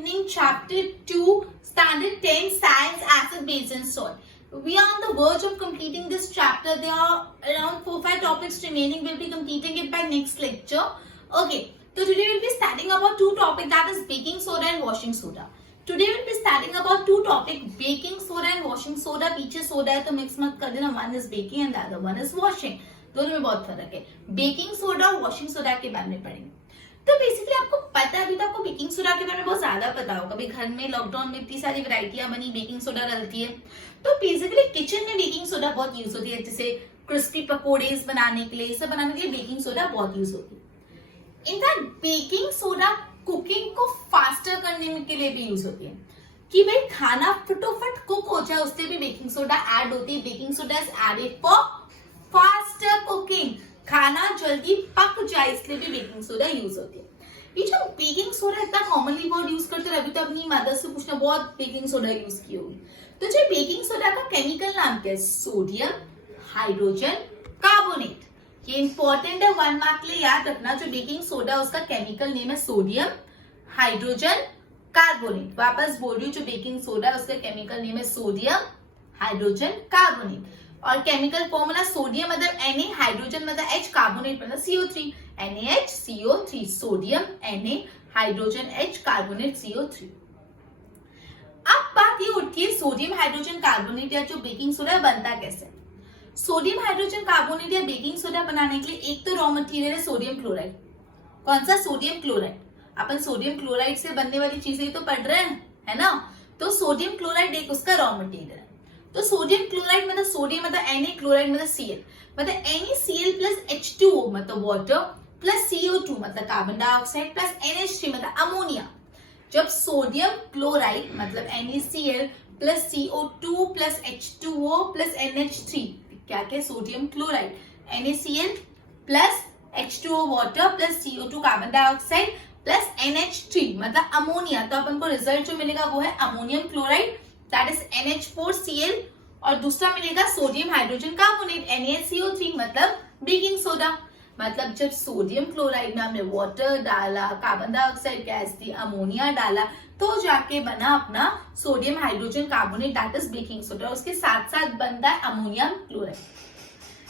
continuing chapter 2, standard 10, science, acid, base and salt. We are on the verge of completing this chapter. There are around 4-5 topics remaining. We'll be completing it by next lecture. Okay, so today we'll be studying about two topics, that is baking soda and washing soda. Today we'll be studying about two topics, baking soda and washing soda. पीछे soda है तो mix मत कर देना. One is baking and the other one is washing. दोनों में बहुत फर्क है. बेकिंग सोडा और वॉशिंग सोडा के बारे में पढ़ेंगे. तो बेसिकली आपको पता है, अभी तो आपको बेकिंग सोडा के बारे में बहुत ज्यादा पता होगा. अभी घर में लॉकडाउन में इतनी सारी वैरायटियां बनी, बेकिंग सोडा डलती है. तो बेसिकली किचन में बेकिंग सोडा बहुत यूज होती है, जैसे क्रिस्पी पकोड़े बनाने के लिए, सब बनाने के लिए बेकिंग सोडा बहुत यूज होती है. इनफैक्ट बेकिंग सोडा कुकिंग को फास्टर करने के लिए भी यूज होती है, कि भाई खाना फटोफट कुक हो जाए, उससे भी बेकिंग सोडा ऐड होती है. Baking soda is added for faster cooking, खाना जल्दी पक जाए, इसलिए भी बेकिंग सोडा यूज होती है. ये जो बेकिंग सोडा इतना कॉमनली वर्ड यूज करते हैं, अभी तो अपनी मदर से पूछना, बहुत बेकिंग सोडा यूज की होगी. तो जो बेकिंग सोडा का केमिकल नाम क्या है? Sodium hydrogen carbonate. ये इंपॉर्टेंट है, 1 मार्क के लिए याद रखना. जो बेकिंग सोडा उसका केमिकल नेम है सोडियम हाइड्रोजन कार्बोनेट. वापस बोल रही हूँ, जो बेकिंग सोडा उसका केमिकल नेम है सोडियम हाइड्रोजन कार्बोनेट. और केमिकल फॉर्मूला सोडियम मतलब Na, हाइड्रोजन मतलब H, कार्बोनेट मतलब CO3. NaHCO3, sodium Na, hydrogen H, carbonate CO3. अब बात ये उठती है सोडियम हाइड्रोजन कार्बोनेट या जो बेकिंग सोडा बनता कैसे. सोडियम हाइड्रोजन कार्बोनेट या बेकिंग सोडा बनाने के लिए एक तो रॉ मटेरियल है सोडियम क्लोराइड. कौन सा? Sodium chloride. अपन सोडियम क्लोराइड से बनने वाली चीजें तो पढ़ रहे हैं, है ना. तो सोडियम क्लोराइड एक उसका रॉ मटेरियल है. तो सोडियम क्लोराइड मतलब सोडियम मतलब Na, क्लोराइड मतलब Cl, मतलब NaCl प्लस H2O मतलब वाटर प्लस CO2 मतलब कार्बन डाइऑक्साइड प्लस NH3 मतलब अमोनिया. जब सोडियम क्लोराइड मतलब NaCl plus CO2 plus H2O plus NH3, क्या क्या? Sodium chloride, NaCl plus H2O water plus CO2 carbon dioxide plus NH3 मतलब ammonia. तो अपन को रिजल्ट जो मिलेगा वो है ammonium chloride, that is NH4Cl, और दूसरा मिलेगा सोडियम हाइड्रोजन कार्बोनेट NaCO3 मतलब बेकिंग सोडा. मतलब जब सोडियम क्लोराइड में हमने वाटर डाला, कार्बन डाइऑक्साइड गैस दी, अमोनिया डाला, तो जाके बना अपना sodium hydrogen carbonate, that is baking soda. उसके साथ साथ बनता है अमोनियम क्लोराइड.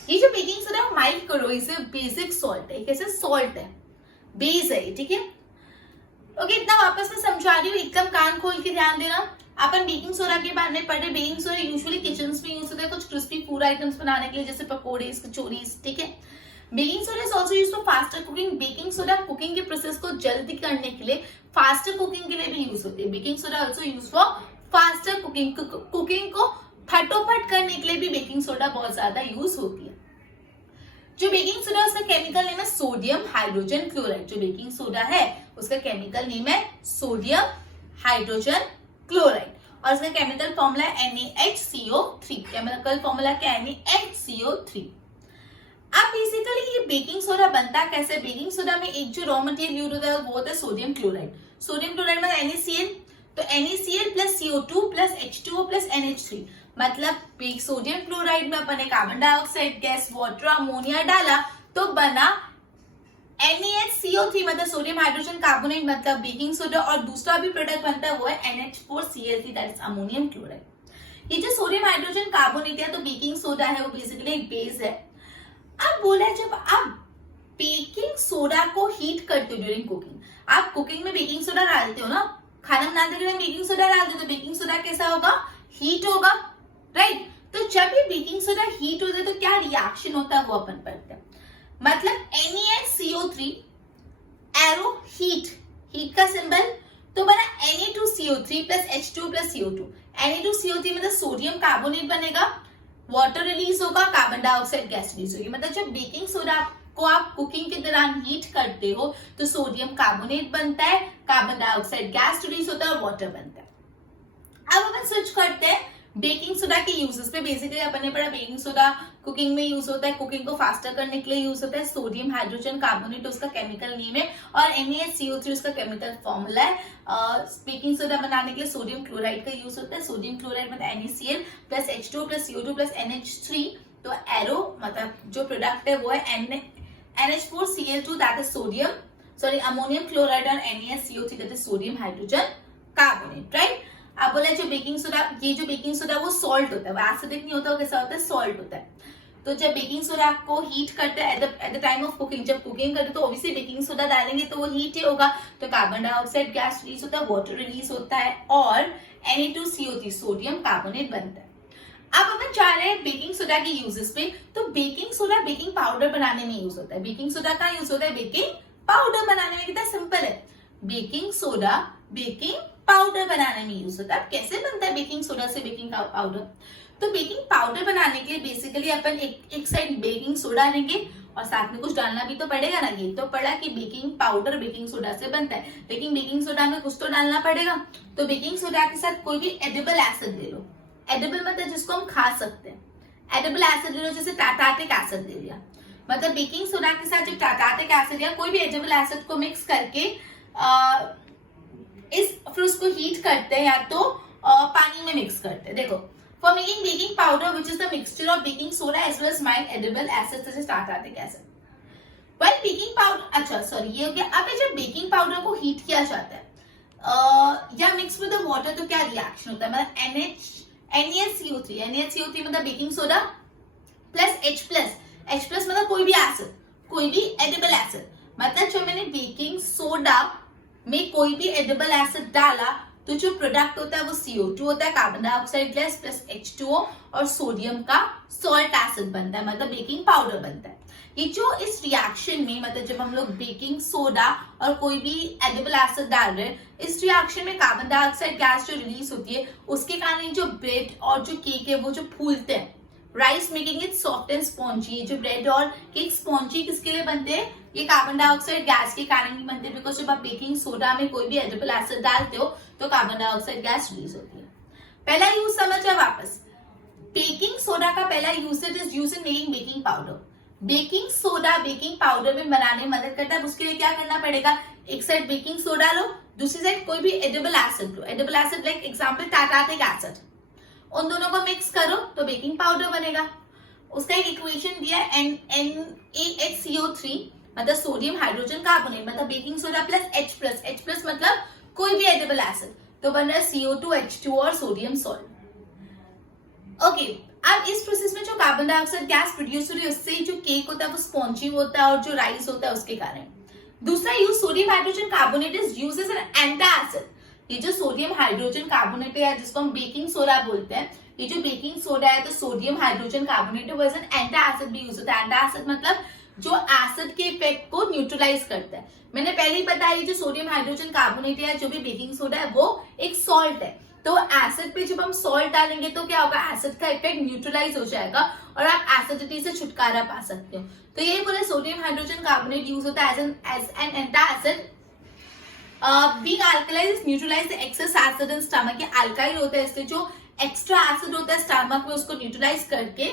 ये जो बेकिंग सोडा माइल्ड करो, इसे बेसिक सॉल्ट है, कैसे सॉल्ट है, बेस है, ठीक है. ओके, इतना वापस में समझा रही हूँ, एकदम कान खोल के ध्यान देना. अपन बेकिंग सोडा के बारे में पढ़ रहे. बेकिंग सोडा यूजुअली किचन में यूज होता है कुछ क्रिस्पी फूड आइटम्स बनाने के लिए, जैसे पकोड़े, कचौरीज, ठीक है. Baking soda is also used for faster cooking. Baking soda cooking के प्रोसेस को जल्दी करने के लिए, फास्टर कुकिंग के लिए भी यूज होती है. Baking soda also use for faster cooking, cooking को फटोफट करने के लिए भी बेकिंग सोडा बहुत ज्यादा यूज होती है. जो बेकिंग सोडा उसका केमिकल नेम है सोडियम हाइड्रोजन क्लोराइड. जो बेकिंग सोडा है उसका केमिकल नेम है सोडियम हाइड्रोजन क्लोराइड, और इसका केमिकल फॉर्मूला है NaHCO3. केमिकल फॉर्मूला क्या है? NaHCO3. अब बेसिकली ये बेकिंग सोडा बनता कैसे? बेकिंग सोडा में एक जो रॉ मटेरियल यूज होता है वो होता है सोडियम क्लोराइड. सोडियम क्लोराइड में NaCl, तो NaCl plus CO2 plus H2O plus NH3 मतलब सोडियम क्लोराइड में अपन ने carbon dioxide gas, water, ammonia डाला, तो बना NaHCO3 मतलब सोडियम हाइड्रोजन कार्बोनेट मतलब बेकिंग सोडा. और दूसरा भी प्रोडक्ट बनता है वो है NH4Cl3, that is ammonium chloride. ये जो सोडियम हाइड्रोजन कार्बोनेट है तो बेकिंग सोडा है, वो बेसिकली एक बेस है. अब बोला है, जब आप बेकिंग सोडा को हीट करते हो ड्यूरिंग कुकिंग, आप कुकिंग में बेकिंग सोडा डालते हो ना, खाना बनाते हुए बेकिंग सोडा डालते हो, तो बेकिंग सोडा कैसा होगा? हीट होगा, राइट. तो जब ये बेकिंग सोडा हीट होता है तो क्या रिएक्शन होता है वो अपन पढ़ते हैं. मतलब NaCO3 एरो हीट, हीट का सिंबल, तो बना Na2CO3 plus H2 plus CO2. Na2CO3 मतलब सोडियम कार्बोनेट बनेगा, वाटर रिलीज होगा, कार्बन डाइऑक्साइड गैस रिलीज होगी. मतलब जब बेकिंग सोडा को आप कुकिंग के दौरान हीट करते हो तो सोडियम कार्बोनेट बनता है, कार्बन डाइऑक्साइड गैस रिलीज होता है और वाटर बनता है. अब अपन स्विच करते हैं बेकिंग सोडा के यूजेस पे. बेसिकली अपन ने पढ़ा बेकिंग सोडा कुकिंग में यूज होता है, कुकिंग को फास्टर करने के लिए यूज होता है. सोडियम हाइड्रोजन कार्बोनेट उसका केमिकल नेम है, और NaCO3 उसका केमिकल फॉर्मूला है. बेकिंग सोडा बनाने के लिए सोडियम क्लोराइड का यूज होता है. सोडियम क्लोराइड मतलब NaCl plus H2O plus CO2 plus NH3. तो एरो मतलब जो प्रोडक्ट है वो है NH4Cl2, that is sodium, sorry ammonium chloride, और NaCO3 that is sodium hydrogen carbonate, right. अब बोला जो बेकिंग सोडा, ये जो बेकिंग सोडा वो सॉल्ट होता है, वो एसिडिक नहीं होता, वो कैसा होता है, सॉल्ट होता है। तो जब बेकिंग सोडा को हीट करते हैं at the time of cooking, जब कुकिंग करते तो ऑब्वियसली बेकिंग सोडा डालेंगे तो वो हीट ही होगा, तो कार्बन डाइऑक्साइड गैस रिलीज होता है, वाटर रिलीज होता है और Na2CO3 सोडियम कार्बोनेट बनता है। अब अपन जा रहे हैं बेकिंग सोडा के यूजेस पे। तो बेकिंग सोडा बेकिंग पाउडर बनाने में यूज होता है। बेकिंग सोडा का यूज होता है बेकिंग पाउडर बनाने में। कितना सिंपल है, बेकिंग सोडा बेकिंग पाउडर बनाने में यूज होता है। अब कैसे बनता है बेकिंग सोडा से बेकिंग पाउडर? तो बेकिंग पाउडर बनाने के लिए बेसिकली अपन एक साइड बेकिंग सोडा लेंगे और साथ में कुछ डालना भी तो पड़ेगा ना। ये तो पड़ा कि बेकिंग पाउडर बेकिंग सोडा से बनता है, लेकिन बेकिंग सोडा में कुछ तो डालना पड़ेगा। तो बेकिंग सोडा के साथ कोई भी एडिबल एसिड ले लो। एडिबल मतलब जिसको हम खा सकते हैं। एडिबल एसिड ले लो, जैसे टाटाटिक एसिड ले लिया। मतलब बेकिंग सोडा के साथ जो टाटाटिक एसिड या कोई भी एडिबल एसिड को मिक्स करके फिर उसको हीट करते हैं या तो पानी में मिक्स करते हैं। देखो, for making baking powder which is the mixture of baking soda as well as mild edible acids such as टाटाटिक एसिड। वेल बेकिंग पाउडर, अच्छा सॉरी ये हो गया। अब जब बेकिंग पाउडर को हीट किया जाता है या मिक्स विद द वाटर तो क्या रिएक्शन होता है? मतलब NaCO3 मतलब बेकिंग सोडा प्लस H+ मतलब कोई भी एसिड, कोई भी एडिबल एसिड। मतलब जब मैंने बेकिंग सोडा में कोई भी एडिबल एसिड डाला तो जो प्रोडक्ट होता है वो CO2 होता है, carbon dioxide gas plus H2O और सोडियम का सॉल्ट एसिड बनता है, मतलब बेकिंग पाउडर बनता है। ये जो इस रिएक्शन में, मतलब जब हम लोग बेकिंग सोडा और कोई भी एडिबल एसिड डाल रहे हैं, इस रिएक्शन में कार्बन डाइऑक्साइड गैस जो रिलीज होती है उसके कारण जो ब्रेड और जो केक है वो जो फूलते हैं, rice making it soft and spongy. जो ब्रेड और केक स्पॉन्जी किसके लिए बनते हैं? ये कार्बन डाइऑक्साइड गैस के कारण ही बनते हैं, बिकॉज जब आप बेकिंग सोडा में कोई भी एडिबल एसिड डालते हो तो कार्बन डाइऑक्साइड गैस रिलीज होती है। पहला यूज समझा वापस। बेकिंग सोडा का पहला usage is use in making baking powder. Baking soda baking powder में बनाने में मदद करता है। उसके लिए क्या करना पड़ेगा? एक साइड बेकिंग सोडा लो, दूसरी साइड कोई भी एडिबल एसिड लो। एडिबल एसिड लाइक एग्जांपल टाटाटिक एसिड, उन दोनों को मिक्स करो तो बेकिंग पाउडर बनेगा। उसका एक इक्वेशन दिया है NaHCO3 मतलब सोडियम हाइड्रोजन कार्बोनेट, मतलब बेकिंग सोडा प्लस H+ मतलब कोई भी एडिबल एसिड, तो बन रहा है CO2 H2 और सोडियम सॉल्ट। ओके, अब इस प्रोसेस में जो कार्बन डाइऑक्साइड गैस प्रोड्यूस हो रही है उससे जो केक होता है वो स्पॉन्जी होता है और जो राइस होता है उसके कारण। दूसरा use sodium hydrogen carbonate is used as an antacid. ये जो सोडियम हाइड्रोजन कार्बोनेट है जिसको हम बेकिंग सोडा बोलते हैं, ये जो बेकिंग सोडा है तो सोडियम हाइड्रोजन कार्बोनेट है वो एज एन एंटासिड भी यूज होता है। एंटासिड मतलब जो एसिड के इफेक्ट को न्यूट्रलाइज करता है। मैंने पहले ही बताया जो सोडियम हाइड्रोजन कार्बोनेट है जो भी बेकिंग सोडा है वो एक सॉल्ट है, तो एसिड पे जब हम सॉल्ट डालेंगे तो क्या होगा? एसिड का इफेक्ट न्यूट्रलाइज हो जाएगा और आप एसिडिटी से छुटकारा पा सकते हो। तो यही बोले सोडियम हाइड्रोजन कार्बोनेट यूज होता है as an antacid. Being alkalise is neutralise the excess acid in stomach. ये अल्काइल होता है, इसलिए जो एक्स्ट्रा एसिड होता है स्टमक में उसको न्यूट्रलाइज करके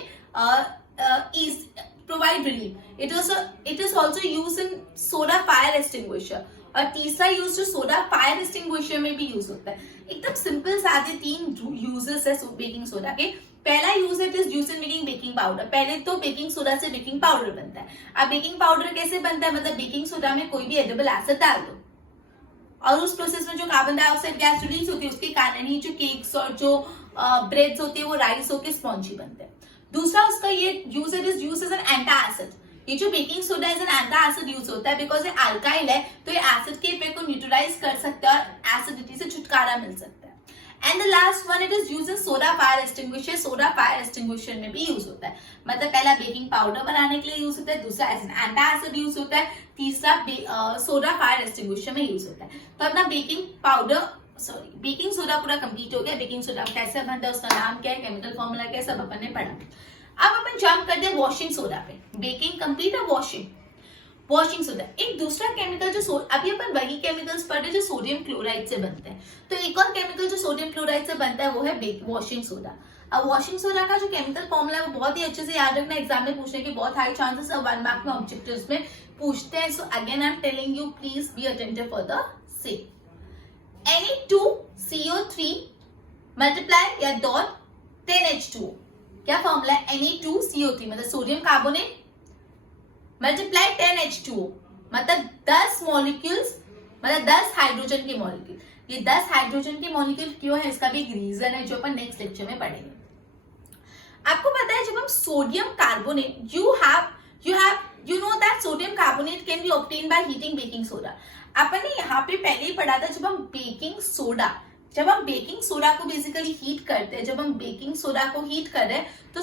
provide relief. It is also use in soda fire extinguisher. और तीसरा यूज जो सोडा फायर एक्सटिंग्विशर में भी यूज होता है। एकदम सिंपल सादे 3 यूजेस है बेकिंग सोडा के। पहला use it is use in making baking powder. पहले तो बेकिंग सोडा से बेकिंग पाउडर बनता है। अब बेकिंग पाउडर कैसे बनता है? मतलब बेकिंग सोडा में कोई भी एडिबल एसिड डाल दो और उस प्रोसेस में जो कार्बन डाइऑक्साइड गैस रिलीज होती है उसके कारण ही जो केक्स और जो ब्रेड्स होती है वो राइस होके स्पॉन्जी बनते हैं। दूसरा उसका ये use it is use as an antacid. ये जो baking soda as an antacid use होता है बिकॉज ये अल्काइल है, तो ये एसिड के इफेक्ट को न्यूट्रलाइज कर सकता है और एसिडिटी से छुटकारा मिल सकता है। And the last one it is use in soda fire extinguisher. Soda fire extinguisher में भी यूज होता है। मतलब पहला बेकिंग पाउडर बनाने के लिए यूज होता है, दूसरा एज एन एंटासिड यूज होता है, तीसरा सोडा फायर एक्सटिंग्विशर में यूज होता है। तो अपना बेकिंग सोडा पूरा कंप्लीट हो गया। बेकिंग सोडा कैसे बनता है, उसका नाम क्या है, केमिकल फॉर्मूला क्या है, सब अपन ने पढ़ा। अब अपन जंप करते हैं वॉशिंग सोडा पे। बेकिंग कंप्लीट है, वॉशिंग सोडा एक दूसरा केमिकल जो अभी अपन वही केमिकल्स पढ़ रहे जो सोडियम क्लोराइड से बनते हैं। तो एक और केमिकल जो सोडियम क्लोराइड से बनता है वो है वॉशिंग सोडा। अब वॉशिंग सोडा का जो केमिकल फॉर्मूला है वो बहुत ही अच्छे से याद रखना, एग्जाम में पूछने के बहुत हाई चांसेस है, 1 मार्क में ऑब्जेक्टिव्स में पूछते हैं। So again I am telling you please be attentive for the same. Na2CO3 multiply या डॉट 10H2O। क्या फॉर्मूला है? Na2CO3 मतलब सोडियम कार्बोनेट मल्टीप्लाई 10H2O मतलब 10 मॉलिक्यूल्स मतलब 10 हाइड्रोजन के मॉलिक्यूल। ये 10 हाइड्रोजन के मॉलिक्यूल क्यों है, इसका भी एक रीजन है जो अपन नेक्स्ट लेक्चर में पढ़ेंगे। आपको पता है जब हम sodium carbonate you know that sodium carbonate can be obtained by heating baking soda। अपन ने यहाँ पे पहले ही पढ़ा था, जब हम बेकिंग सोडा को बेसिकली हीट करते हैं, जब हम बेकिंग सोडा को हीट कर रहे हैं तो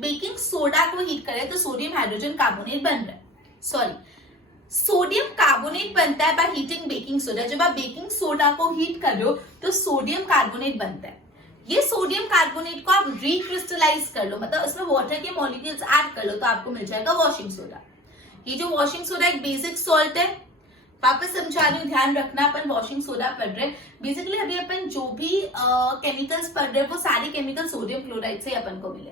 बेकिंग सोडा को हीट कर रहे हैं तो सोडियम हाइड्रोजन कार्बोनेट बन रहा है, सोडियम कार्बोनेट बनता है बाय हीटिंग बेकिंग सोडा। जब आप बेकिंग सोडा को हीट कर रहे हो तो सोडियम कार्बोनेट बनता है। ये सोडियम कार्बोनेट को आप रिक्रिस्टलाइज कर लो, मतलब उसमें वाटर के मॉलिक्यूल्स ऐड कर लो तो आपको मिल जाएगा वॉशिंग सोडा। ये जो वॉशिंग सोडा एक बेसिक सॉल्ट है, वापस समझा रही हूँ, ध्यान रखना, अपन वॉशिंग सोडा पढ़ रहे हैं। बेसिकली अभी अपन जो भी केमिकल्स पढ़ रहे हैं वो सारे केमिकल सोडियम क्लोराइड से अपन को मिले।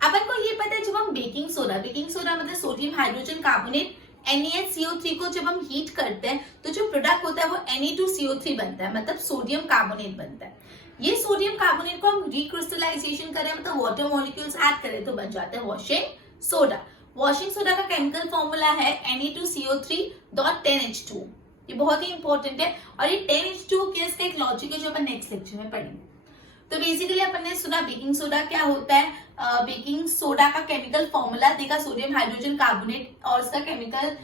अपन को ये पता है जब हम बेकिंग सोडा मतलब सोडियम हाइड्रोजन कार्बोनेट NaHCO3 को जब हम हीट करते हैं तो जो प्रोडक्ट होता है वो Na2CO3 बनता है, मतलब सोडियम कार्बोनेट बनता है। ये सोडियम कार्बोनेट को हम रिक्रिस्टलाइजेशन करें, मतलब वाटर मॉलिक्यूल्स ऐड करें तो बन जाता है वॉशिंग सोडा। वॉशिंग सोडा का केमिकल फॉर्मूला है Na2CO3.10H2। ये बहुत ही इंपॉर्टेंट है और ये 10H2 केस का एक लॉजिक है जो अपन नेक्स्ट लेक्चर में पढ़ेंगे। तो बेसिकली अपन ने सुना बेकिंग सोडा क्या होता है, बेकिंग सोडा का केमिकल फॉर्मूला देखा सोडियम हाइड्रोजन कार्बोनेट और इसका केमिकल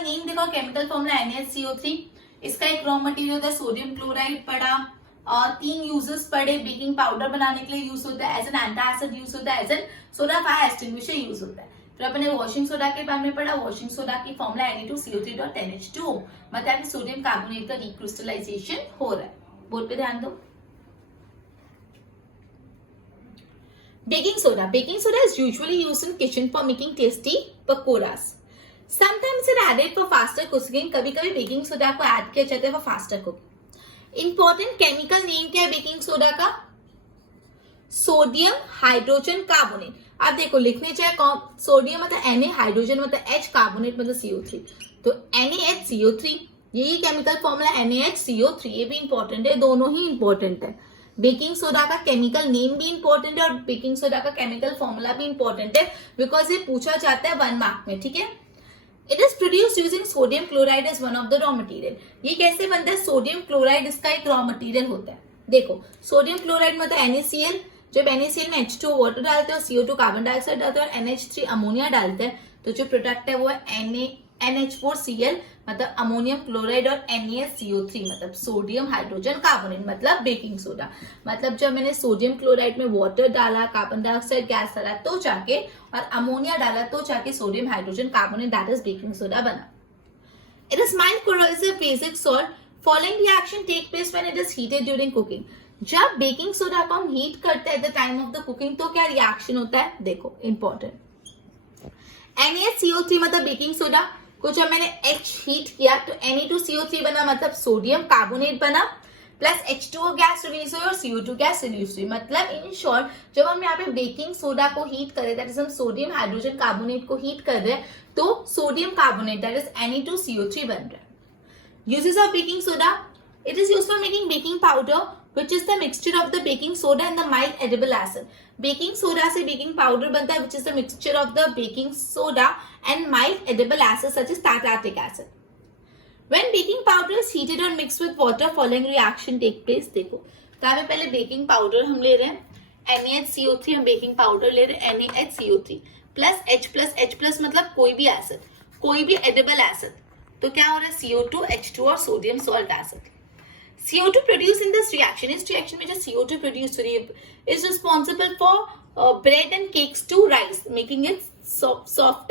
नेम देखा, केमिकल फॉर्मूला NaHCO3। इसका एक रॉ मटेरियल होता है सोडियम क्लोराइड पढ़ा, और 3 यूजेस पढ़े, बेकिंग पाउडर बनाने के लिए यूज होता है, एज एन एंटासिड यूज होता है, as an soda fire extinguisher use होता है। फिर अपने वॉशिंग सोडा के बारे में पढ़ा, वॉशिंग सोडा की फॉर्मूला Na2CO3.10H2, मतलब सोडियम कार्बोनेट का रिक्रिस्टलाइजेशन हो रहा है। बोर्ड पे ध्यान दो। Baking soda is usually used in kitchen for making tasty pakoras. Sometimes it added for faster cooking। कभी-कभी बेकिंग सोडा को ऐड किया जाता है for faster cooking। Important chemical name क्या है बेकिंग सोडा का, सोडियम हाइड्रोजन कार्बोनेट। आप देखो लिखने चाहे सोडियम मतलब Na, हाइड्रोजन मतलब H, कार्बोनेट मतलब CO3, तो NaHCO3 यही केमिकल फॉर्मूला NaHCO3। ये भी इंपॉर्टेंट है, दोनों ही इंपॉर्टेंट है। बेकिंग सोडा का केमिकल नेम भी इंपॉर्टेंट है और बेकिंग सोडा का केमिकल फॉर्मूला भी इंपॉर्टेंट है, बिकॉज ये पूछा जाता है 1 मार्क में, ठीक है। It is produced using sodium chloride as one of the raw material. ये कैसे बनता है, सोडियम क्लोराइड इसका एक रॉ मटेरियल होता है। देखो सोडियम क्लोराइड मतलब NaCl, जब NaCl में H2 वाटर डालते हैं और CO2 कार्बन डाइऑक्साइड डालते हैं और NH3 अमोनिया डालते हैं तो जो प्रोडक्ट है वो है NH4Cl मतलब अमोनियम क्लोराइड और NaCO3 मतलब सोडियम हाइड्रोजन कार्बोनेट मतलब बेकिंग सोडा। मतलब जब मैंने सोडियम क्लोराइड में वाटर डाला, कार्बन डाइऑक्साइड गैस डाला तो जाके और अमोनिया डाला तो जाके sodium hydrogen carbonate that is baking soda बना। It is mild corrosive basic salt. Following reaction take place when it is heated during cooking. जब बेकिंग सोडा को हम हीट करते हैं at the time of the cooking तो क्या reaction होता है, देखो इंपॉर्टेंट। NaCO3 मतलब बेकिंग सोडा को जब मैंने H हीट किया तो Na2CO3 बना मतलब सोडियम कार्बोनेट बना, प्लस H2O गैस रिलीज हुई और CO2 गैस रिलीज हुई। मतलब इन शॉर्ट जब हम यहाँ पे बेकिंग सोडा को हीट कर रहे दैट इज हम सोडियम हाइड्रोजन कार्बोनेट को हीट कर रहे हैं तो sodium carbonate that is Na2CO3 बन रहा है। Uses of baking soda, it is used for making baking powder which is the mixture of the baking soda and the mild edible acid। Baking soda से baking powder बनता है which is the mixture of the baking soda and mild edible acid such as tartaric acid। When baking powder is heated or mixed with water following reaction take place। देखो तो यहाँ पे पहले baking powder हम ले रहे हैं NaHCO3, हम बेकिंग पाउडर ले रहे हैं NaHCO3 प्लस H मतलब कोई भी एसिड, कोई भी एडिबल एसिड, तो क्या हो रहा है CO2, H2 और sodium salt acid. CO2 produced in this reaction, इस रिएक्शन में जो CO2 produced हो रही है is responsible for bread and cakes to rise, making it soft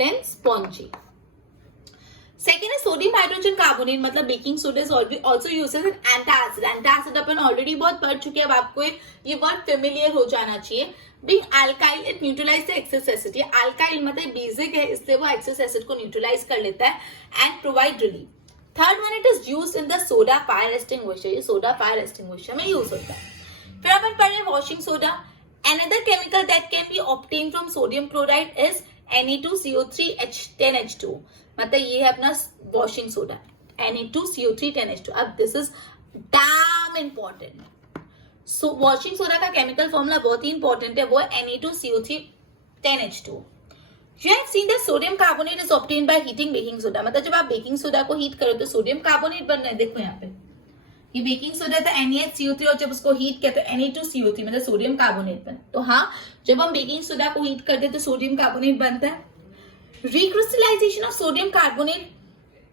and spongy, Second is sodium hydrogen carbonate मतलब baking soda is also used as an antacid। antacid upon already बहुत पढ़ चुके हैं, अब आपको ये वर्ड फेमिलियर हो जाना चाहिए। Being alkyl, it neutralize the excess acid। alkyl मतलब बेसिक है इसलिए वो excess acid को न्यूट्रलाइज कर लेता है and provide relief। Third one it is used in the soda fire extinguisher. ये सोडा फायर एक्सटिंग्विशर में यूज होता है। फिर अपन पढ़ रहे हैं washing soda. Another chemical that can be obtain from sodium chloride is Na2CO3H10H2 मतलब ये है अपना वॉशिंग सोडा Na2CO310H2। अब this is damn important. So washing soda का केमिकल फॉर्मूला बहुत ही इंपॉर्टेंट है, वो है Na2CO310H2। You have seen that sodium carbonate is obtained by heating baking soda. मतलब जब आप बेकिंग सोडा को हीट करो तो सोडियम कार्बोनेट बन रहा है. देखो यहाँ पे ये बेकिंग सोडा था NaHCO3 और जब उसको हीट किया तो Na2CO3 मतलब सोडियम कार्बोनेट बना. तो हाँ, जब हम बेकिंग सोडा को हीट करते हैं तो सोडियम कार्बोनेट बनता है. Recrystallisation of sodium carbonate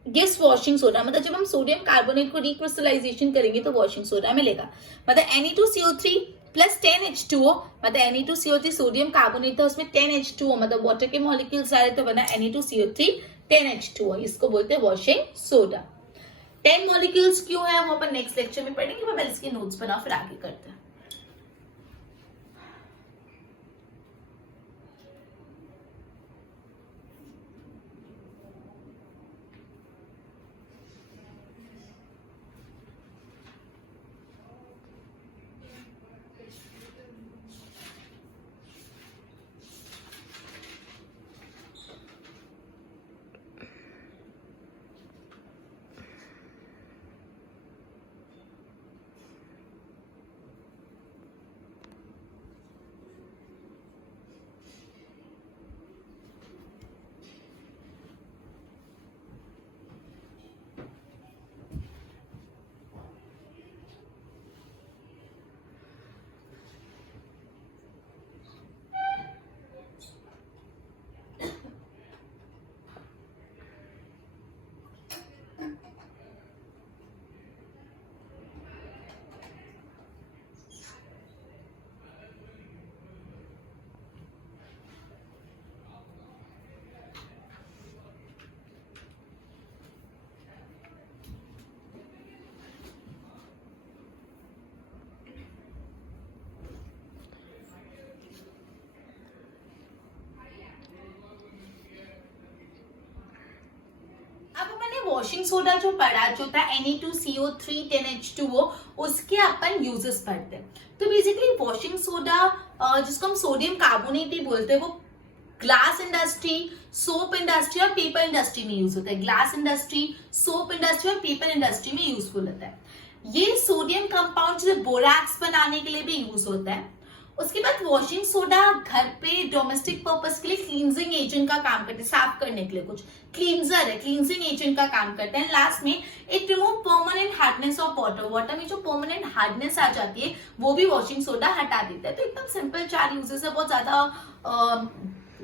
gives washing soda. मतलब जब हम सोडियम कार्बोनेट को रिक्रिस्टलाइजेशन करेंगे तो वॉशिंग सोडा मिलेगा. मतलब Na2CO3 प्लस 10H2O. मतलब Na2CO3 सोडियम कार्बोनेट था, उसमें 10H2O मतलब वाटर के मॉलिक्यूल्स आ रहे तो बना Na2CO3 10H2O. इसको बोलते हैं वॉशिंग सोडा. 10 मॉलिक्यूल्स क्यों है वो अपन नेक्स्ट लेक्चर में पढ़ेंगे. मैं पहले इसके नोट्स बनाओ फिर आगे करते हैं. वॉशिंग सोडा जो पढ़ा जो था Na2CO3 10H2O उसके अपन यूजेस पढ़ते हैं. तो बेसिकली वॉशिंग सोडा जिसको हम सोडियम कार्बोनेट ही बोलते हैं वो ग्लास इंडस्ट्री, सोप इंडस्ट्री और पेपर इंडस्ट्री में यूज होता है. ग्लास इंडस्ट्री, सोप इंडस्ट्री और पेपर इंडस्ट्री में यूजफुल होता है. ये सोडियम कंपाउंड जो बोरैक्स बनाने के लिए भी यूज होता है. उसके बाद वॉशिंग सोडा घर पे डोमेस्टिक पर्पस के लिए क्लींजिंग एजेंट का काम करते हैं. साफ करने के लिए कुछ क्लींजर है, क्लींजिंग एजेंट का काम करते हैं. लास्ट में it remove permanent hardness of water. Water में जो परमानेंट हार्डनेस आ जाती है वो भी वॉशिंग सोडा हटा देता है. तो एकदम सिंपल 4 यूजेस है, बहुत ज्यादा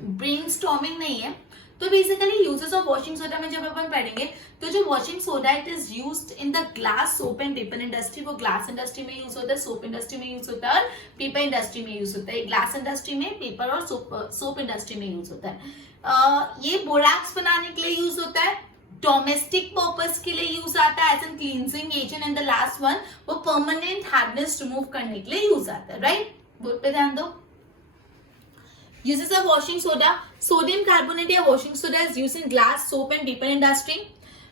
ब्रेनस्टॉर्मिंग नहीं है. तो basically uses of washing soda में जब अपन पढ़ेंगे तो जो washing soda it is used in the glass, soap and paper industry. वो ग्लास इंडस्ट्री में यूज होता है, सोप इंडस्ट्री में यूज होता है और पेपर इंडस्ट्री में यूज होता है. ग्लास इंडस्ट्री में, पेपर और सोप इंडस्ट्री में यूज होता है. ये बोरैक्स बनाने के लिए यूज होता है, डोमेस्टिक पर्पस के लिए यूज आता है as an cleansing agent. And the last one वो परमानेंट हार्डनेस रिमूव करने के लिए यूज आता है. राइट, बोर्ड पे ध्यान दो. Uses of washing soda. Sodium carbonate या washing soda is used in glass, soap and paper industry.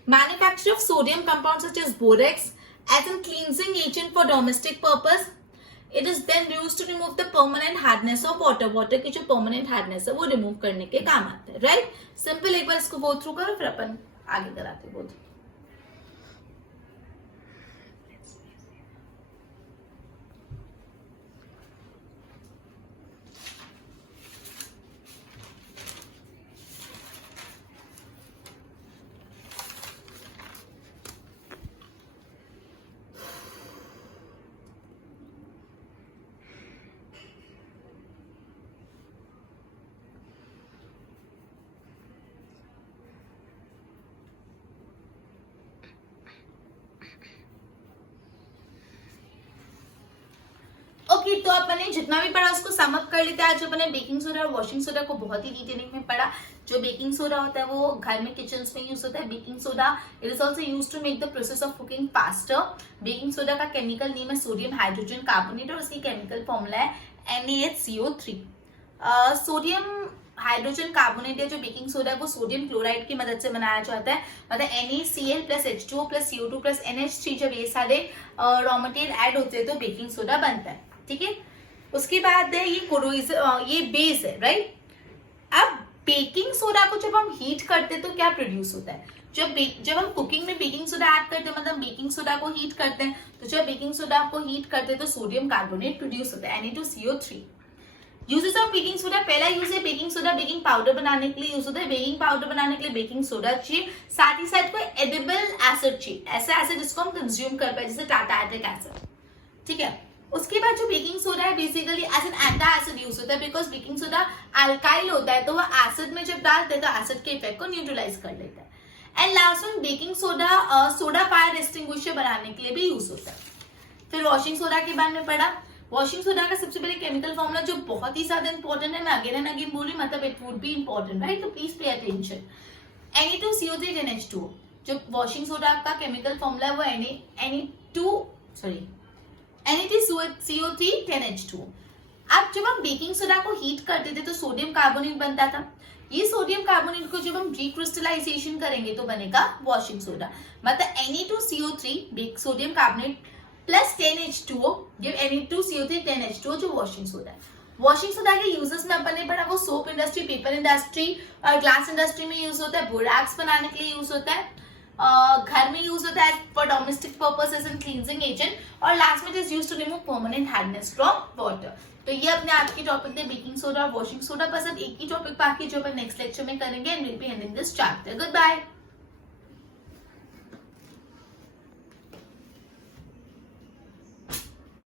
Manufacture of sodium compounds such as borax as a cleansing agent for domestic purpose. It is then used to remove the permanent hardness of water. Water की जो permanent hardness है वो remove करने के काम आते हैं. Right? Simple. एक बार इसको go through करो फिर अपन आगे कराते हैं. ओके, तो अपने जितना भी पढ़ा उसको सम अप कर लेते हैं. आज अपने बेकिंग सोडा और वॉशिंग सोडा को बहुत ही डिटेलिंग में पढ़ा. जो बेकिंग सोडा होता है वो घर में किचन में यूज होता है. Baking soda it is also use to make the process of cooking faster. Baking soda का केमिकल नेम है सोडियम हाइड्रोजन कार्बोनेट और उसकी केमिकल फॉर्मूला है NaHCO3. सोडियम हाइड्रोजन कार्बोनेट या जो बेकिंग सोडा है वो सोडियम क्लोराइड की मदद से बनाया जाता है. मतलब NaCl plus H2O plus CO2 plus NH3 जब ये सारे रॉ मटेरियल ऐड होते हैं तो बेकिंग सोडा बनता है. ठीक है, उसके बाद है ये बेस है. राइट, अब बेकिंग सोडा को जब हम हीट करते हैं तो क्या प्रोड्यूस होता है. जब हम कुकिंग में बेकिंग सोडा ऐड करते हैं मतलब बेकिंग सोडा को हीट करते हैं तो जब बेकिंग सोडा को हीट करते हैं तो सोडियम कार्बोनेट प्रोड्यूस होता है Na2CO3. Uses of baking soda, पहला यूज है बेकिंग सोडा बेकिंग पाउडर बनाने के लिए यूज होता है। बेकिंग पाउडर बनाने के लिए बेकिंग सोडा चाहिए, साथ ही साथ कोई एडिबल एसिड चाहिए, ऐसा एसिड जिसको हम कंज्यूम कर पाए, जैसे टाटाइटिक एसिड, ठीक है। उसके बाद जो बेकिंग सोडा है basically as an anti acid use होता है, बिकॉज बेकिंग सोडा अल्काइल होता है, तो वो एसिड में जब डालते हैं तो एसिड के इफेक्ट को न्यूट्रलाइज कर लेता है। And last one baking soda soda fire extinguisher बनाने के लिए भी यूज होता है। फिर वॉशिंग सोडा के बारे में पढ़ा। वॉशिंग सोडा का सबसे पहले केमिकल फॉर्मूला जो बहुत ही ज्यादा इंपॉर्टेंट है, मैं अगेन एंड अगेन बोल रही हूँ, मतलब it would be important, right, तो please pay attention. Na2CO3 10H2, जो वॉशिंग सोडा का केमिकल फॉर्मूला है वो Na2CO3 10H2। अब जब हम बेकिंग सोडा को हीट करते थे तो सोडियम कार्बोनेट बनता था। ये सोडियम कार्बोनेट को जब हम रिक्रिस्टलाइजेशन करेंगे तो बनेगा वॉशिंग सोडा। मतलब Na2CO3 sodium carbonate plus 10H2O give Na2CO3 10H2O जो वॉशिंग सोडा है। वॉशिंग सोडा के यूजेस में अपन ने पढ़ा, वो सोप इंडस्ट्री, पेपर इंडस्ट्री और ग्लास इंडस्ट्री में यूज होता है, बोराक्स बनाने के लिए यूज होता है, घर में यूज होता है for domestic purposes and cleansing agent, और लास्ट में is used to remove permanent hardness from water. तो ये अपने आज की टॉपिक थे बेकिंग सोडा और वॉशिंग सोडा। बस अब एक ही टॉपिक बाकी जो अपन नेक्स्ट लेक्चर में करेंगे, and will be ending this chapter. Good bye.